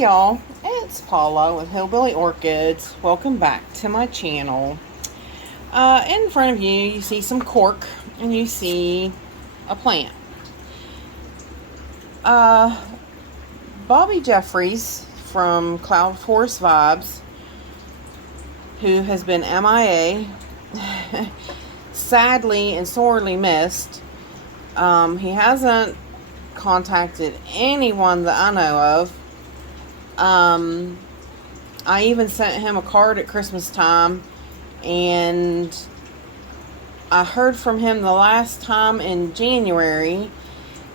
Hey y'all, it's Paula with Hillbilly Orchids. Welcome back to my channel. In front of you, you see some cork and you see a plant. Bobby Jeffries from Cloudforest Vibes, who has been MIA, sadly and sorely missed. He hasn't contacted anyone that I know of. I even sent him a card at Christmas time, and I heard from him the last time in January,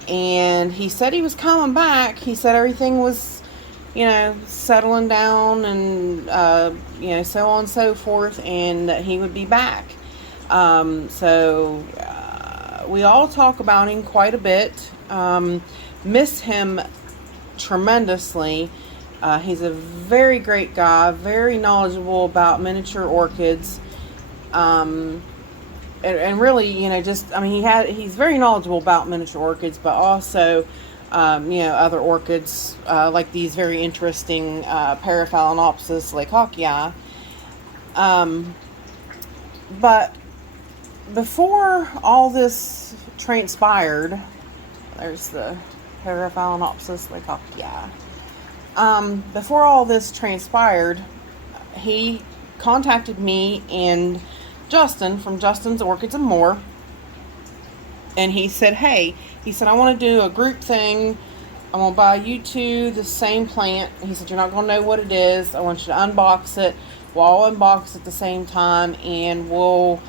and he said he was coming back. He said everything was, settling down and, so on and so forth, and that he would be back. We all talk about him quite a bit. Miss him tremendously. He's a very great guy, very knowledgeable about miniature orchids. And really, he's very knowledgeable about miniature orchids, but also, other orchids, like these very interesting, Paraphalaenopsis laycockii. But before all this transpired, there's the Paraphalaenopsis laycockii. Before all this transpired, he contacted me and Justin from Justin's Orchids and More, and he said, I want to do a group thing. I'm going to buy you two the same plant. He said, you're not going to know what it is. I want you to unbox it. We'll all unbox at the same time, and we'll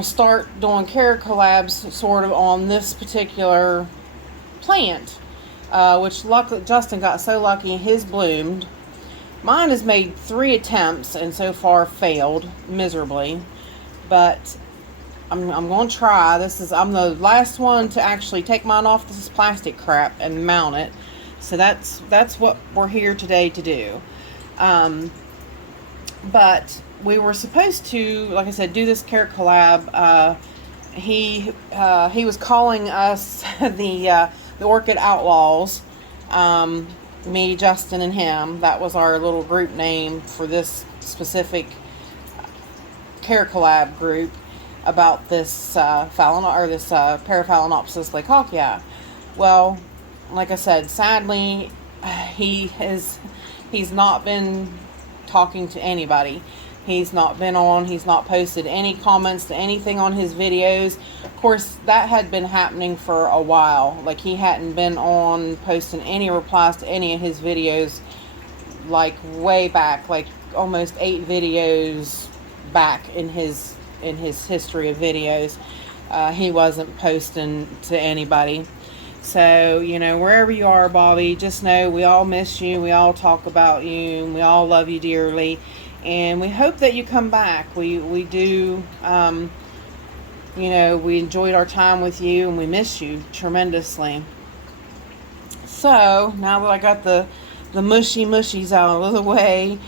start doing Carecollabs sort of on this particular plant. Which luckily Justin got so lucky his bloomed. Mine has made 3 attempts and so far failed miserably, but I'm going to try. I'm the last one to actually take mine off this plastic crap and mount it. So that's what we're here today to do. But we were supposed to, like I said, do this Carecollab. He was calling us the Orchid Outlaws. Me, Justin, and him. That was our little group name for this specific Carecollab group about this Paraphalaenopsis laycockii. Well, like I said, sadly, he's not been talking to anybody. He's not posted any comments to anything on his videos. Of course, that had been happening for a while. Like, he hadn't been on posting any replies to any of his videos, like, way back, like, almost 8 videos back in his history of videos. He wasn't posting to anybody. So, wherever you are, Bobby, just know we all miss you. We all talk about you. And we all love you dearly. And we hope that you come back. We do, we enjoyed our time with you, and we miss you tremendously. So, now that I got the mushies out of the way,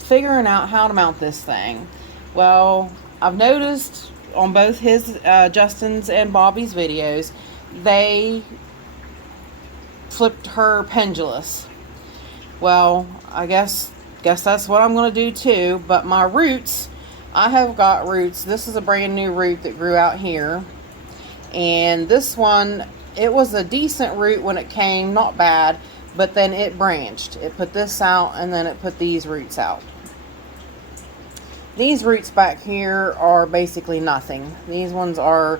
figuring out how to mount this thing. Well, I've noticed on both his, Justin's and Bobby's videos, they flipped her pendulous. Well, I guess that's what I'm going to do too. But my roots, I have got roots. This is a brand new root that grew out here. And this one, it was a decent root when it came, not bad. But then it branched. It put this out, and then it put these roots out. These roots back here are basically nothing. These ones are,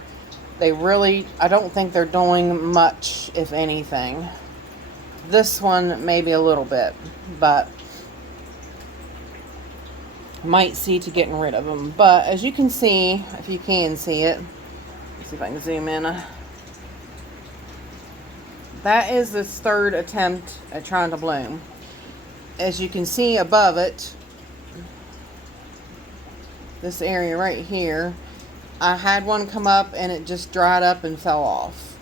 I don't think they're doing much, if anything. This one, maybe a little bit. But might see to getting rid of them. But as you can see, if you can see it, let's see if I can zoom in. That is this 3rd attempt at trying to bloom. As you can see above it, this area right here, I had one come up and it just dried up and fell off.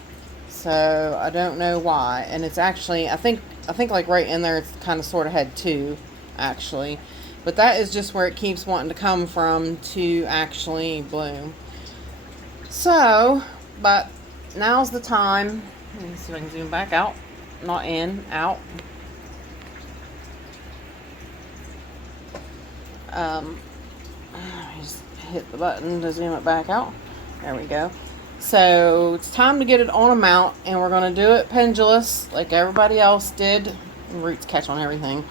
So I don't know why. And it's actually, I think like right in there, it's kind of sort of had 2 actually. But that is just where it keeps wanting to come from to actually bloom. So, but now's the time. Let me see if I can zoom back out. Not in, out. Just hit the button to zoom it back out. There we go. So it's time to get it on a mount, and we're going to do it pendulous like everybody else did. Roots catch on everything.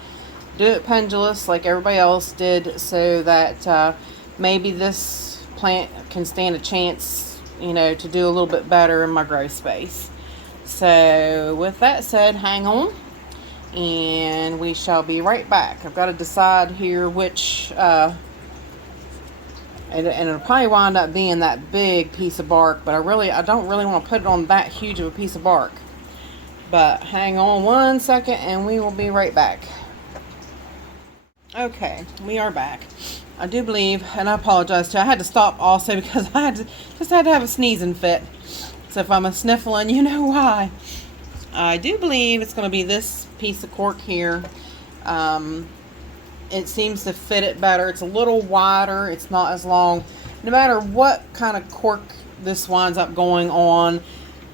Do it pendulous like everybody else did, so that maybe this plant can stand a chance, you know, to do a little bit better in my grow space. So with that said, hang on, and we shall be right back. I've got to decide here which, and it'll probably wind up being that big piece of bark, but I don't really want to put it on that huge of a piece of bark. But hang on one second and we will be right back. Okay, we are back. I do believe, and I apologize too, I had to stop also because I had to have a sneezing fit. So if I'm a sniffling, you know why. I do believe it's going to be this piece of cork here. It seems to fit it better. It's a little wider. It's not as long. No matter what kind of cork this winds up going on,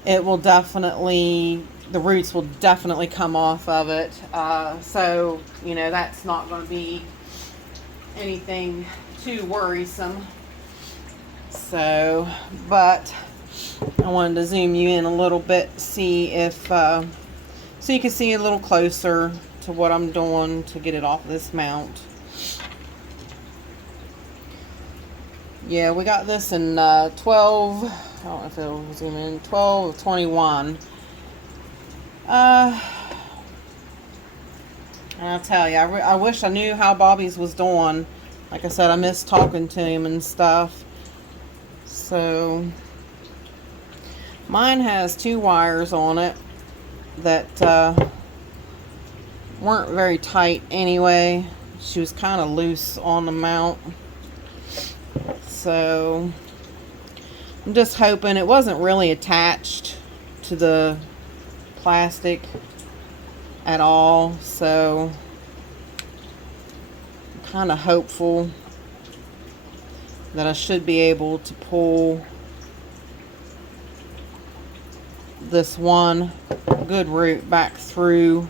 it will definitely, the roots will definitely come off of it. So, you know, that's not going to be anything too worrisome. So, but I wanted to zoom you in a little bit, see if, so you can see a little closer to what I'm doing to get it off this mount. Yeah, we got this in 12, I don't know if it'll zoom in, 12 or 21. I'll tell you, I wish I knew how Bobby's was doing. Like I said, I miss talking to him and stuff. So, mine has 2 wires on it that weren't very tight anyway. She was kind of loose on the mount. So, I'm just hoping it wasn't really attached to the plastic at all. So, I'm kind of hopeful that I should be able to pull this one good root back through.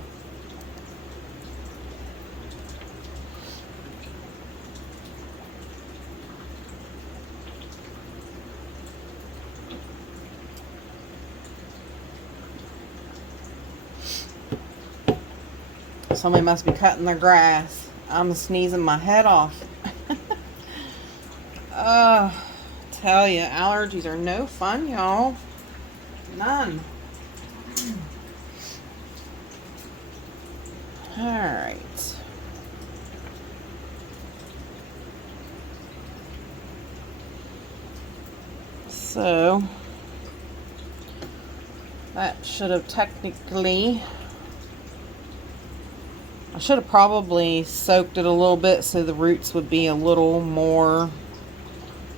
Somebody must be cutting their grass. I'm sneezing my head off. Tell you, allergies are no fun, y'all. None. Alright. So, that should have technically, I should have probably soaked it a little bit so the roots would be a little more.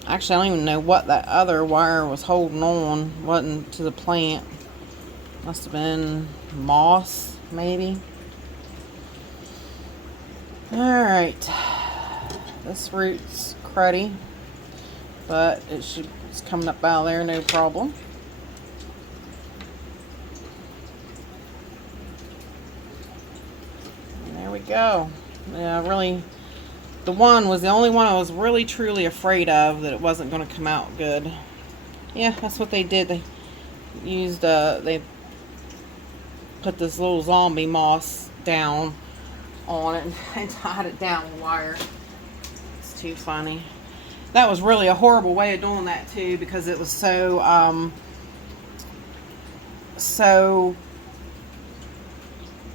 Actually, I don't even know what that other wire was holding on. Wasn't to the plant. Must have been moss, maybe. Alright. This root's cruddy, but it's coming up out of there, no problem. We go. Yeah, really, the one was the only one I was really truly afraid of, that it wasn't going to come out good. Yeah, that's what they did. They used they put this little zombie moss down on it and tied it down with wire. It's too funny. That was really a horrible way of doing that too, because it was so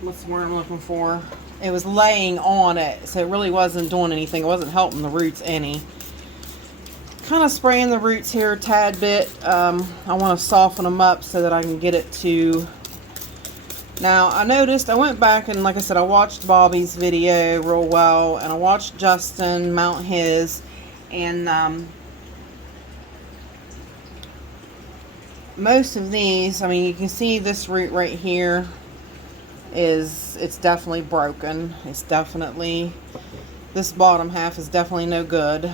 what's the word I'm looking for? It was laying on it, so it really wasn't doing anything. It wasn't helping the roots any. Kind of spraying the roots here a tad bit. I want to soften them up so that I can get it to. Now, I noticed, I went back and like I said, I watched Bobby's video real well, and I watched Justin mount his, and most of these, I mean, you can see this root right here, it's definitely broken. It's definitely, this bottom half is definitely no good.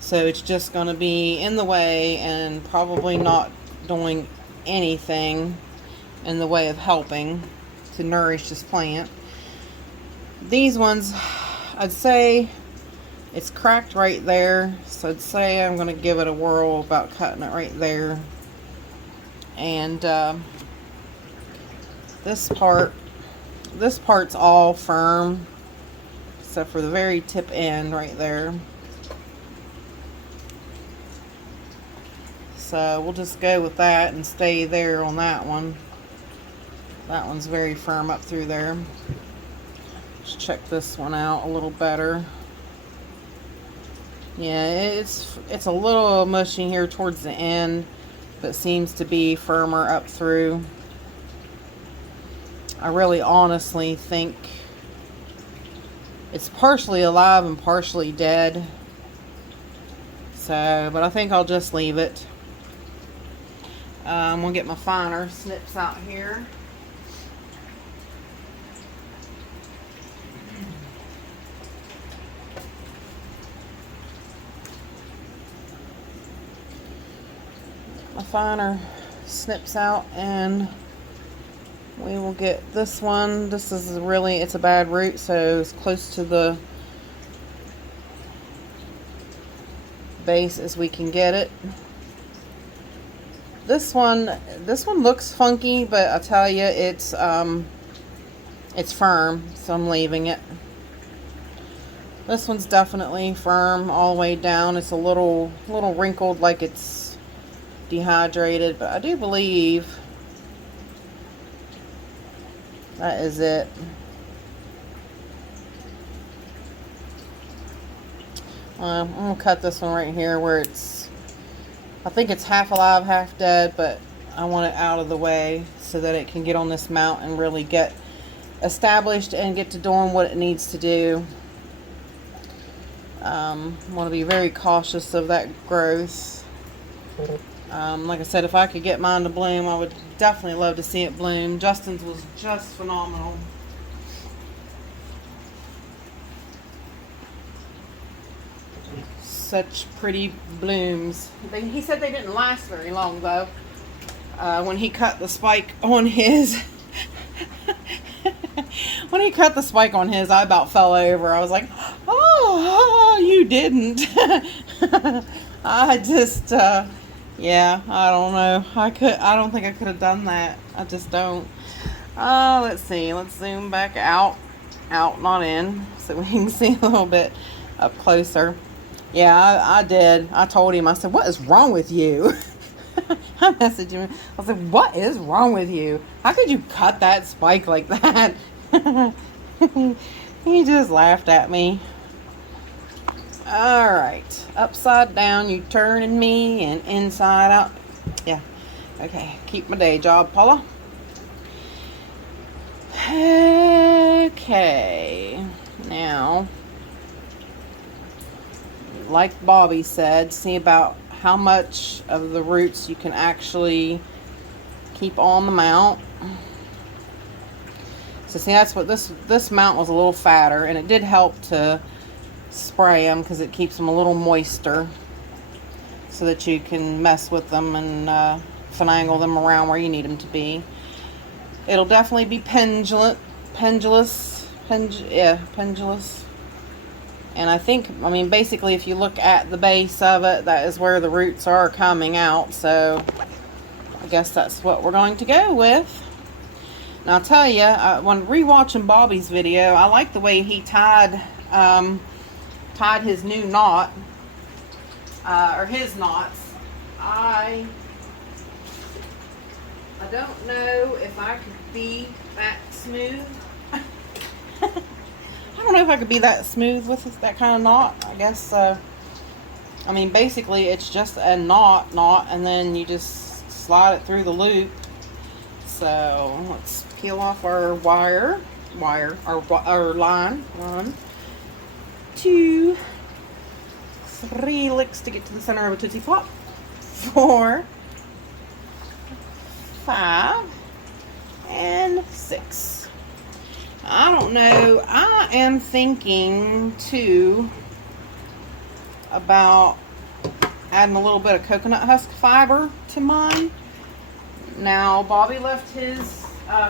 So it's just going to be in the way and probably not doing anything in the way of helping to nourish this plant. These ones I'd say it's cracked right there, so I'd say I'm going to give it a whirl about cutting it right there. And this part's all firm except for the very tip end right there. So we'll just go with that and stay there on that one. That one's very firm up through there. Let's check this one out a little better. Yeah, it's a little mushy here towards the end, but seems to be firmer up through. I really honestly think it's partially alive and partially dead. So, but I think I'll just leave it. I'm gonna get my finer snips out here. My finer snips out, and we will get this one. This is really, it's a bad root, so it's close to the base as we can get it. This one looks funky, but I tell you, it's firm, so I'm leaving it. This one's definitely firm all the way down. It's a little wrinkled, like it's dehydrated, but I do believe that is it. I'm gonna cut this one right here where it's, I think it's half alive, half dead, but I want it out of the way so that it can get on this mount and really get established and get to doing what it needs to do. I want to be very cautious of that growth. Like I said, if I could get mine to bloom, I would definitely love to see it bloom. Justin's was just phenomenal. Such pretty blooms. He said they didn't last very long though. When he cut the spike on his when he cut the spike on his, I about fell over. I was like, oh, you didn't. I just yeah, I don't know. I don't think I could have done that. I just don't. Let's see. Let's zoom back out, not in, so we can see a little bit up closer. Yeah, I did. I told him. I said, "What is wrong with you?" I messaged him. I said, "What is wrong with you? How could you cut that spike like that?" He just laughed at me. All right, upside down, you turning me, and inside out. Yeah, okay, keep my day job, Paula. Okay, now, like Bobby said, see about how much of the roots you can actually keep on the mount. So see, that's what this mount was a little fatter, and it did help to spray them because it keeps them a little moister so that you can mess with them and finagle them around where you need them to be. It'll definitely be pendulous. And I think, I mean, basically if you look at the base of it, that is where the roots are coming out. So I guess that's what we're going to go with. Now I'll tell you, when rewatching Bobby's video, I like the way he tied his new knot, or his knots. I don't know if I could be that smooth. I don't know if I could be that smooth with that kind of knot. I guess, I mean, basically it's just a knot, and then you just slide it through the loop. So let's peel off our our line. 1, 2, 3 licks to get to the center of a Tootsie Pop. 4, 5, and 6. I don't know. I am thinking too about adding a little bit of coconut husk fiber to mine. Now Bobby left his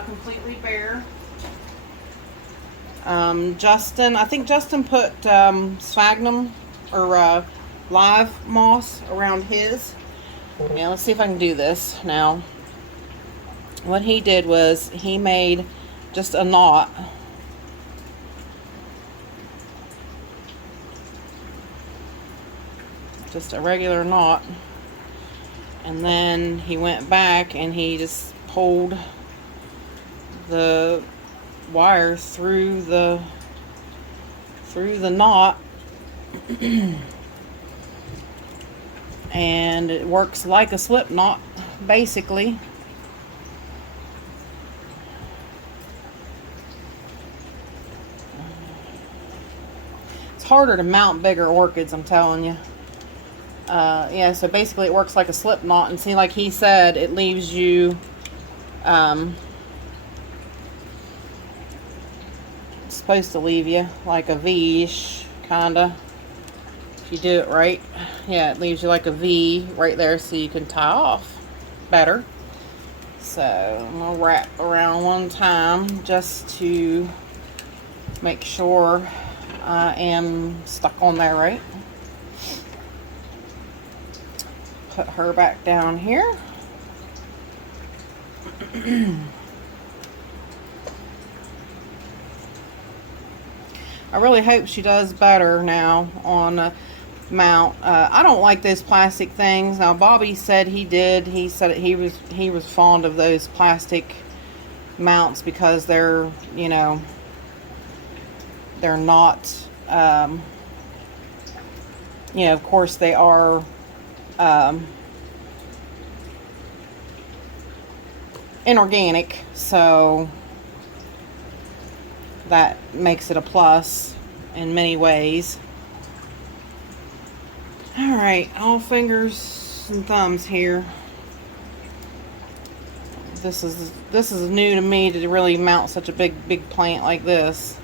completely bare. Justin, I think Justin put sphagnum or live moss around his. Yeah, let's see if I can do this now. What he did was he made just a knot. Just a regular knot. And then he went back and he just pulled the wire through the knot. And it works like a slip knot, basically. It's harder to mount bigger orchids, I'm telling you. Yeah, so basically it works like a slip knot, and see, like he said, it leaves you it's supposed to leave you like a V-ish, kinda, if you do it right. Yeah, it leaves you like a V right there, so you can tie off better. So I'm gonna wrap around one time just to make sure I am stuck on there right. Put her back down here. I really hope she does better now on mount. I don't like those plastic things. Now Bobby said he did. He said he was fond of those plastic mounts because they're, you know, they're not, you know, of course they are inorganic, so that makes it a plus in many ways. Alright, all fingers and thumbs here. This is new to me to really mount such a big plant like this.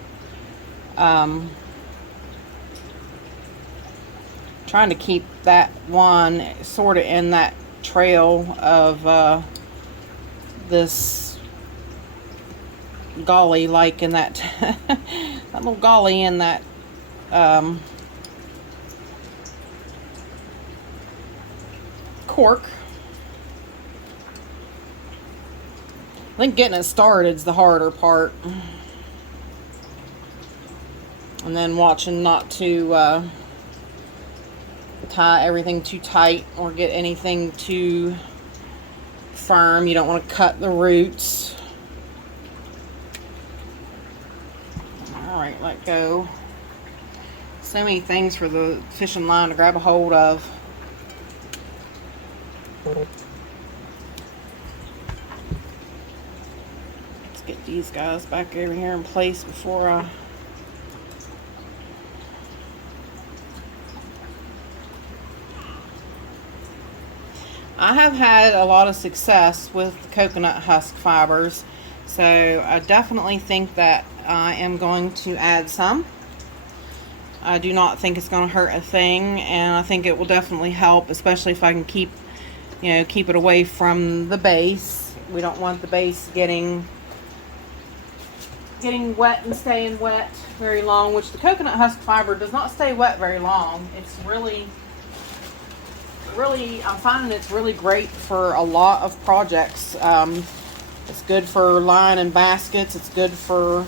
Trying to keep that one sort of in that trail of this golly, like in that that little golly in that cork. I think getting it started is the harder part, and then watching not to tie everything too tight or get anything too firm. You don't want to cut the roots. Alright, let go. So many things for the fishing line to grab a hold of. Let's get these guys back over here in place before I have had a lot of success with coconut husk fibers, so I definitely think that I am going to add some. I do not think it's going to hurt a thing, and I think it will definitely help, especially if I can keep it away from the base. We don't want the base getting wet and staying wet very long, which the coconut husk fiber does not stay wet very long. It's really, I'm finding it's really great for a lot of projects. It's good for lining baskets. It's good for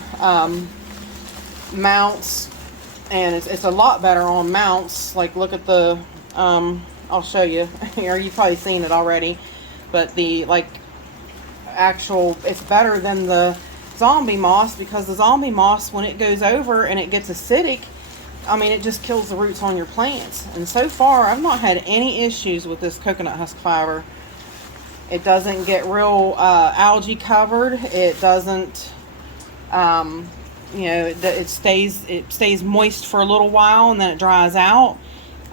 mounts, and it's a lot better on mounts. Like, look at the I'll show you here. You've probably seen it already, but the actual, it's better than the zombie moss, because the zombie moss, when it goes over and it gets acidic, I mean, it just kills the roots on your plants. And so far, I've not had any issues with this coconut husk fiber. It doesn't get real algae covered. It doesn't, it stays moist for a little while, and then it dries out.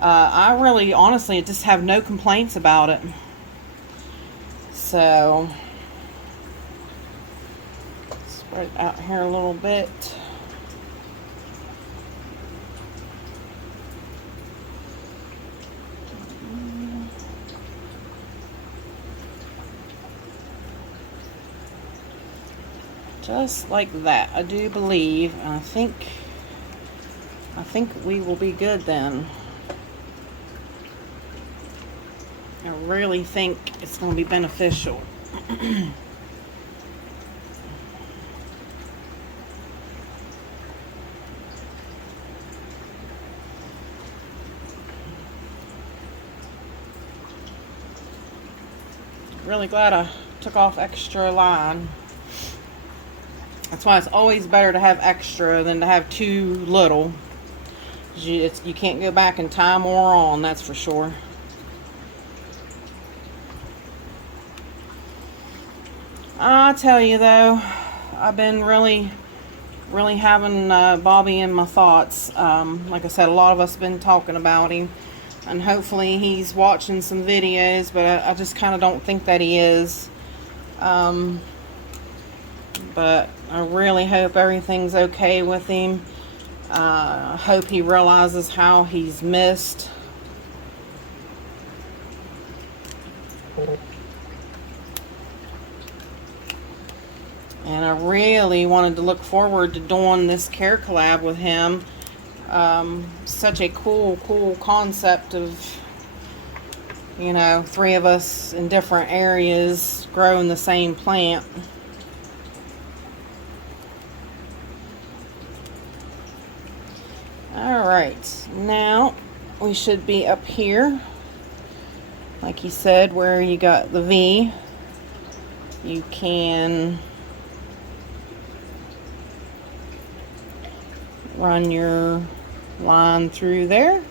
I really, honestly, just have no complaints about it. So, spread out here a little bit. Just like that, I do believe. I think we will be good then. I really think it's going to be beneficial. Really glad I took off extra line. That's why it's always better to have extra than to have too little. You can't go back and tie more on, that's for sure. I tell you though, I've been really having Bobby in my thoughts. Like I said, a lot of us have been talking about him, and hopefully he's watching some videos, but I just kind of don't think that he is. But I really hope everything's okay with him. I hope he realizes how he's missed. And I really wanted to look forward to doing this Carecollab with him. Such a cool concept of, you know, 3 of us in different areas growing the same plant. Alright, now we should be up here, like he said, where you got the V. You can run your line through there.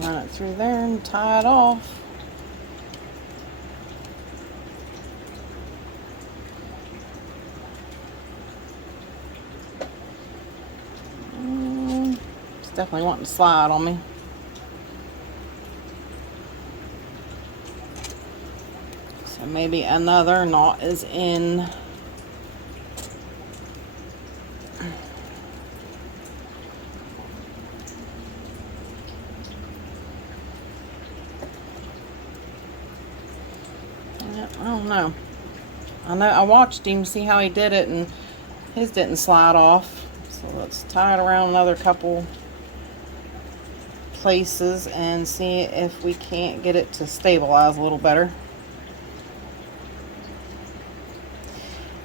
Run it through there and tie it off. It's definitely wanting to slide on me. So maybe another knot is in. I don't know. I watched him see how he did it, and his didn't slide off. So let's tie it around another couple places and see if we can't get it to stabilize a little better.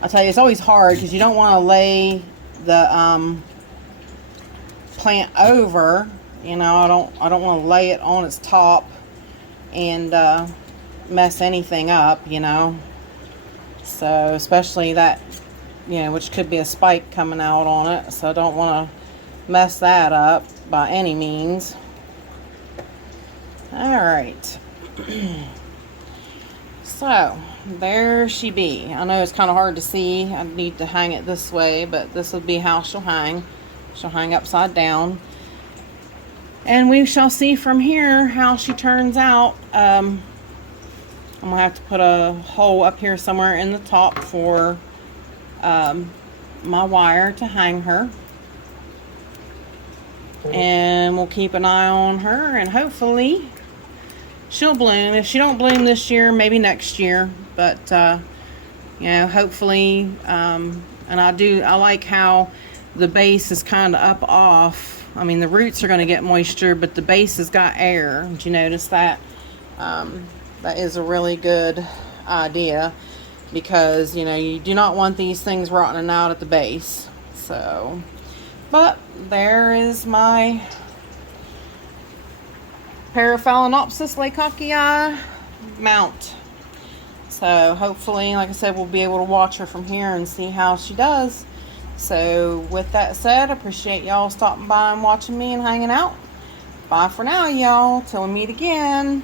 I tell you, it's always hard because you don't want to lay the plant over. You know, I don't want to lay it on its top and mess anything up, you know. So especially that, you know, which could be a spike coming out on it, so I don't want to mess that up by any means. All right. So there she be. I know it's kind of hard to see. I need to hang it this way, but this will be how she'll hang. She'll hang upside down, and we shall see from here how she turns out. I'm gonna have to put a hole up here somewhere in the top for my wire to hang her, and we'll keep an eye on her, and hopefully she'll bloom. If she don't bloom this year, maybe next year, but you know, hopefully. And I like how the base is kind of up off. I mean, the roots are going to get moisture, but the base has got air. Did you notice that? That is a really good idea, because, you know, you do not want these things rotting out at the base. So, but there is my Paraphalaenopsis laycockii mount. So hopefully, like I said, we'll be able to watch her from here and see how she does. So with that said, I appreciate y'all stopping by and watching me and hanging out. Bye for now, y'all. Till we meet again.